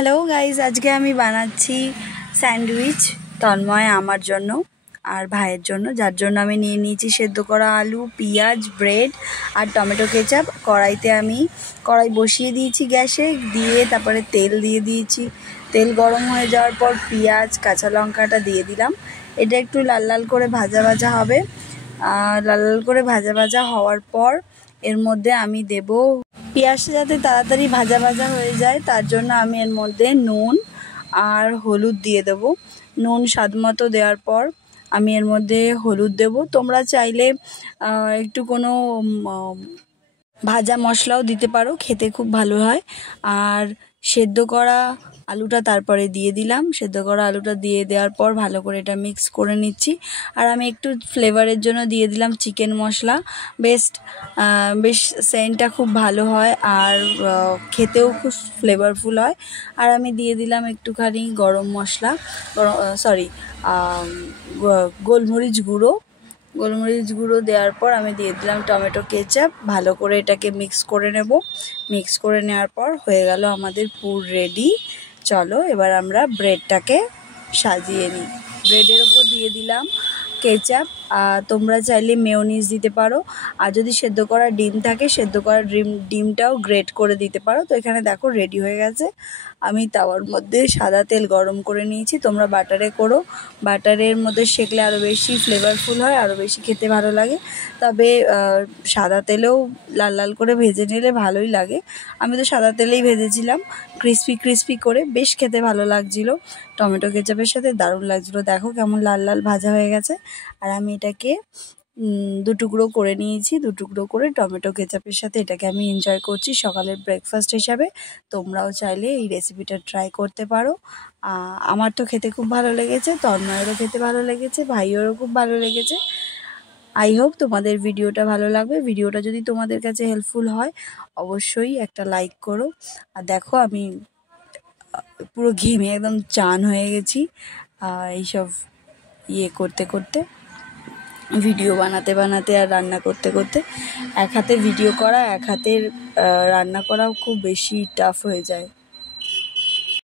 Hello guys, আজকে আমি বানাচ্ছি স্যান্ডউইচ তন্ময় আমার জন্য আর ভাইয়ের জন্য, যার জন্য আমি নিয়ে নিয়েছি সেদ্ধ করা আলু, পেঁয়াজ, ব্রেড আর টমেটো কেচাপ। কড়াইতে আমি কড়াই বসিয়ে দিয়েছি গ্যাসে, দিয়ে তারপরে তেল দিয়ে দিয়েছি। তেল গরম হয়ে যাওয়ার পর পেঁয়াজ, কাঁচা লঙ্কাটা দিয়ে দিলাম। এটা একটু লাল লাল করে ভাজা ভাজা হবে। লাল লাল করে ভাজা ভাজা হওয়ার পর এর মধ্যে আমি দেব, পেঁয়াজটা যাতে তাড়াতাড়ি ভাজা ভাজা হয়ে যায় তার জন্য আমি এর মধ্যে নুন আর হলুদ দিয়ে দেব। নুন স্বাদ মতো দেওয়ার পর আমি এর মধ্যে হলুদ দেব। তোমরা চাইলে একটু কোনো ভাজা মশলাও দিতে পারো, খেতে খুব ভালো হয়। আর সেদ্ধ করা আলুটা তারপরে দিয়ে দিলাম। সেদ্ধ করা আলুটা দিয়ে দেওয়ার পর ভালো করে এটা মিক্স করে নিচ্ছি। আর আমি একটু ফ্লেভারের জন্য দিয়ে দিলাম চিকেন মশলা। বেশ সেন্টটা খুব ভালো হয় আর খেতেও খুব ফ্লেভারফুল হয়। আর আমি দিয়ে দিলাম একটুখানি গরম মশলা, গোলমরিচ গুঁড়ো। গোলমরিচ গুঁড়ো দেওয়ার পর আমি দিয়ে দিলাম টমেটো কেচাপ। ভালো করে এটাকে মিক্স করে নেব। মিক্স করে নেওয়ার পর হয়ে গেল আমাদের পুর রেডি। চলো এবার আমরা ব্রেডটাকে সাজিয়ে নিই। ব্রেডের ওপর দিয়ে দিলাম কেচাপ। তোমরা চাইলে মেয়োনিজ দিতে পারো, আর যদি সেদ্ধ করা ডিম থাকে সেদ্ধ করা ডিমটাও গ্রেট করে দিতে পারো। তো এখানে দেখো রেডি হয়ে গেছে। আমি তাওয়ার মধ্যে সাদা তেল গরম করে নিয়েছি, তোমরা বাটারে করো। বাটারের মধ্যে সেঁকলে আরও বেশি ফ্লেভারফুল হয়, আরও বেশি খেতে ভালো লাগে। তবে সাদা তেলেও লাল লাল করে ভেজে নিলে ভালোই লাগে। আমি তো সাদা তেলেই ভেজেছিলাম, ক্রিস্পি ক্রিস্পি করে, বেশ খেতে ভালো লাগছিলো। টমেটো কেচাপের সাথে দারুণ লাগছিলো। দেখো কেমন লাল লাল ভাজা হয়ে গেছে। আর আমি এটাকে দুটুকরো করে নিয়েছি। দুটুকরো করে টমেটো কেচাপের সাথে এটাকে আমি এনজয় করছি সকালের ব্রেকফাস্ট হিসাবে। তোমরাও চাইলে এই রেসিপিটা ট্রাই করতে পারো। আমার তো খেতে খুব ভালো লেগেছে, তন্ময়েরও খেতে ভালো লেগেছে, ভাইয়েরও খুব ভালো লেগেছে। আই হোপ তোমাদের ভিডিওটা ভালো লাগবে। ভিডিওটা যদি তোমাদের কাছে হেল্পফুল হয় অবশ্যই একটা লাইক করো। আর দেখো আমি পুরো ঘেমে একদম চান হয়ে গেছি এইসব করতে করতে, ভিডিও বানাতে বানাতে আর রান্না করতে করতে। এক হাতে ভিডিও করা, এক হাতের রান্না করাও খুব বেশি টাফ হয়ে যায়।